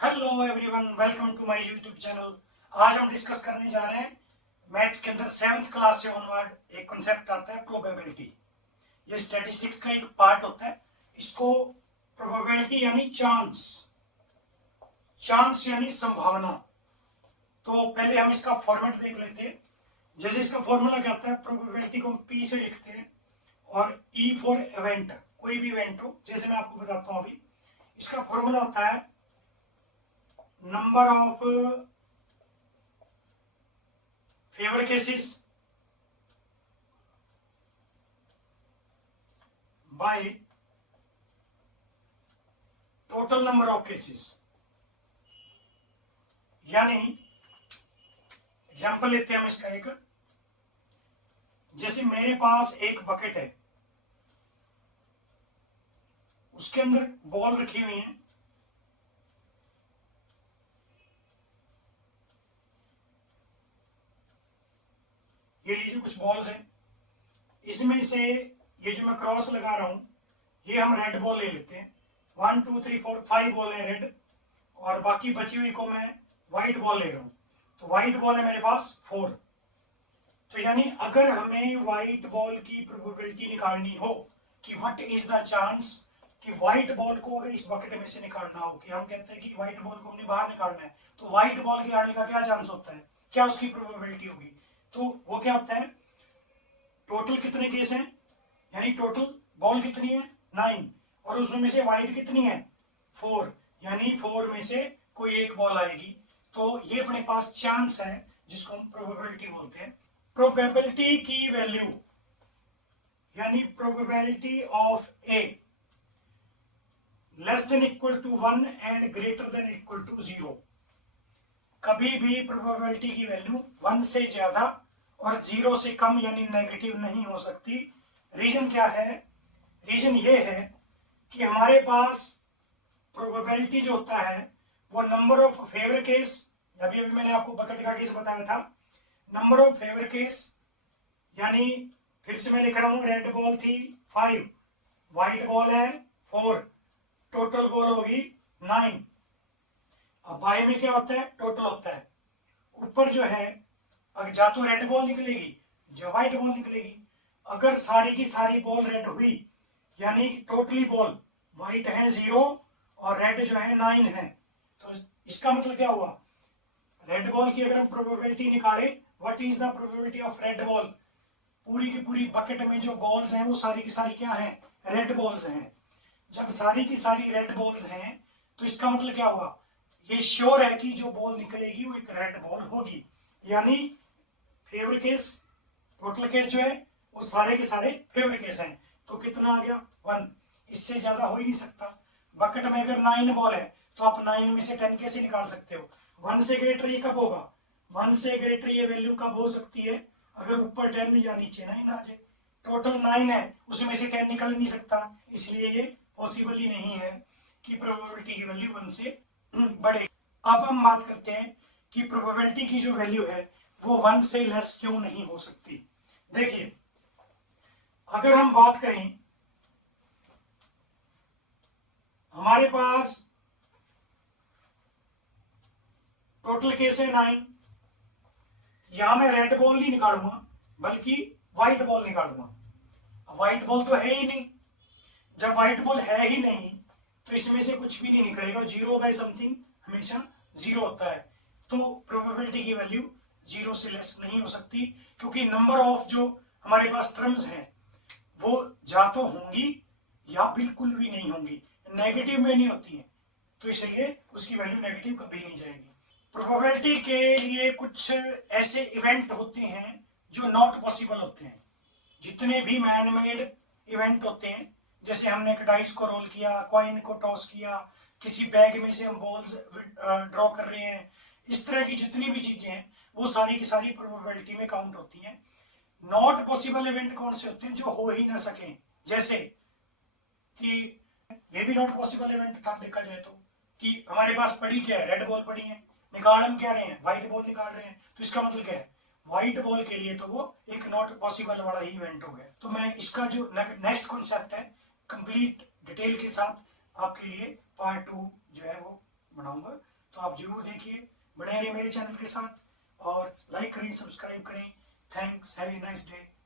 Hello everyone, welcome to my YouTube channel. आज हम discuss करने जा रहे हैं मैथ्स के अंदर 7th क्लास से ऑनवर्ड एक कॉन्सेप्ट आता है प्रोबेबिलिटी। ये स्टैटिस्टिक्स का एक पार्ट होता है। इसको प्रोबेबिलिटी यानी चांस, चांस यानी संभावना। तो पहले हम इसका फॉर्मेट देख लेते हैं। जैसे इसका फॉर्मूला क्या होता है, प्रोबेबिलिटी को हम पी से लिखते हैं और ई फॉर इवेंट, कोई भी इवेंट हो। जैसे मैं आपको बताता हूँ अभी, इसका फॉर्मूला होता है number of favor cases by total number of cases। यानी एग्जांपल लेते हैं हम इसका एक। जैसे मेरे पास एक बकेट है, उसके अंदर बॉल रखी हुई है। ये लीजिए कुछ बॉल्स हैं। इसमें से ये जो मैं क्रॉस लगा रहा हूं, ये हम रेड बॉल ले लेते हैं। 1 2 3 4 5 बॉल है रेड, और बाकी बची हुई को मैं व्हाइट बॉल ले रहा हूं। तो व्हाइट बॉल है मेरे पास 4। तो यानी अगर हमें व्हाइट बॉल की प्रोबेबिलिटी निकालनी हो कि व्हाट इज द चांस कि व्हाइट बॉल को अगर इस बकेट में से निकालना हो, कि हम कहते हैं कि व्हाइट बॉल को हमने बाहर निकालना है, तो व्हाइट बॉल के आने का क्या चांस होता है, क्या उसकी प्रोबेबिलिटी होगी। तो वो क्या होता है, टोटल कितने केस हैं, यानी टोटल बॉल कितनी है 9, और उसमें से व्हाइट कितनी है 4, यानी 4 में से कोई एक बॉल आएगी। तो ये अपने पास चांस है, जिसको हम प्रोबेबिलिटी बोलते हैं। प्रोबेबिलिटी की वैल्यू यानी probability of a less than equal to 1 and greater than equal to 0। कभी भी प्रोबेबिलिटी की वैल्यू 1 से ज्यादा और 0 से कम यानी नेगेटिव नहीं हो सकती। रीजन क्या है, रीजन ये है कि हमारे पास प्रोबेबिलिटी जो होता है वो नंबर ऑफ फेवर केस, अभी अभी मैंने आपको बकेट का केस बताया था, नंबर ऑफ फेवर केस, यानी फिर से मैं लिख रहा हूं, रेड बॉल थी 5, व्हाइट बॉल है 4, टोटल बॉल होगी 9। अब बाय में क्या होता है, टोटल होता है। ऊपर जो है, अगर जा तो रेड बॉल निकलेगी, जो व्हाइट बॉल निकलेगी। अगर सारी की सारी बॉल रेड हुई, यानी टोटली बॉल व्हाइट है 0 और रेड जो है 9 है, तो इसका मतलब क्या हुआ, रेड बॉल की अगर हम प्रोबेबिलिटी निकाले, what is the probability of red ball, पूरी की पूरी बकेट में जो बॉल्स हैं वो सारी की सारी क्या है, रेड बॉल्स हैं। जब सारी की सारी रेड बॉल्स हैं, तो इसका मतलब क्या हुआ, ये श्योर है कि जो बॉल निकलेगी वो एक रेड बॉल होगी। यानी फेवर केस, टोटल केस जो है वो सारे के सारे फेवर केस हैं। तो कितना आ गया 1, इससे ज्यादा हो ही नहीं सकता। बकेट में अगर 9 बॉल है, तो आप 9 में से 10 कैसे निकाल सकते हो। 1 से ग्रेटर ये कब होगा, 1 से ग्रेटर ये वैल्यू कब हो सकती है, अगर ऊपर 10 या नीचे 9 आ जाए। टोटल 9 है, उसमें से 10 निकल नहीं सकता, इसलिए ये पॉसिबल ही नहीं है कि प्रोबेबिलिटी की वैल्यू 1 से बढ़े। अब हम बात करते हैं कि प्रोबेबिलिटी की जो वैल्यू है वो 1 से लेस क्यों नहीं हो सकती। देखिए, अगर हम बात करें, हमारे पास टोटल केस है 9, यहां मैं रेड बॉल नहीं निकालूंगा बल्कि व्हाइट बॉल निकालूंगा। व्हाइट बॉल तो है ही नहीं। जब व्हाइट बॉल है ही नहीं, तो इसमें से कुछ भी नहीं निकलेगा। 0 बाय समथिंग हमेशा 0 होता है। तो प्रोबेबिलिटी की वैल्यू 0 से लेस नहीं हो सकती, क्योंकि नंबर ऑफ जो हमारे पास टर्म्स हैं वो या तो होंगी या बिल्कुल भी नहीं होंगी, नेगेटिव में नहीं होती हैं। तो इसलिए उसकी वैल्यू नेगेटिव कभी नहीं जाएगी। प्रोबेबिलिटी के लिए कुछ ऐसे इवेंट होते हैं जो नॉट पॉसिबल होते हैं। जितने भी मैन मेड इवेंट होते हैं, जैसे हमने एक डाइस को रोल किया, कॉइन को टॉस किया, किसी बैग में से हम बॉल्स ड्रॉ कर रहे हैं, इस तरह की जितनी भी चीजें हैं वो सारी की सारी प्रोबेबिलिटी में काउंट होती हैं। नॉट पॉसिबल इवेंट कौन से होते हैं, जो हो ही ना सके। जैसे कि ये भी नॉट पॉसिबल इवेंट था देखा जाए तो, कि हमारे पास पड़ी क्या है, रेड बॉल पड़ी है, निकाल हम क्या रहे हैं, व्हाइट बॉल निकाल रहे हैं। तो इसका मतलब क्या है, व्हाइट बॉल के लिए तो वो एक नॉट पॉसिबल वाला ही इवेंट हो गया। तो मैं इसका जो नेक्स्ट कॉन्सेप्ट है कंप्लीट डिटेल के साथ आपके लिए पार्ट 2 जो है वो बनाऊंगा। तो आप जरूर देखिए, बने रहिए मेरे चैनल के साथ और लाइक करें, सब्सक्राइब करें। Thanks, have a nice day.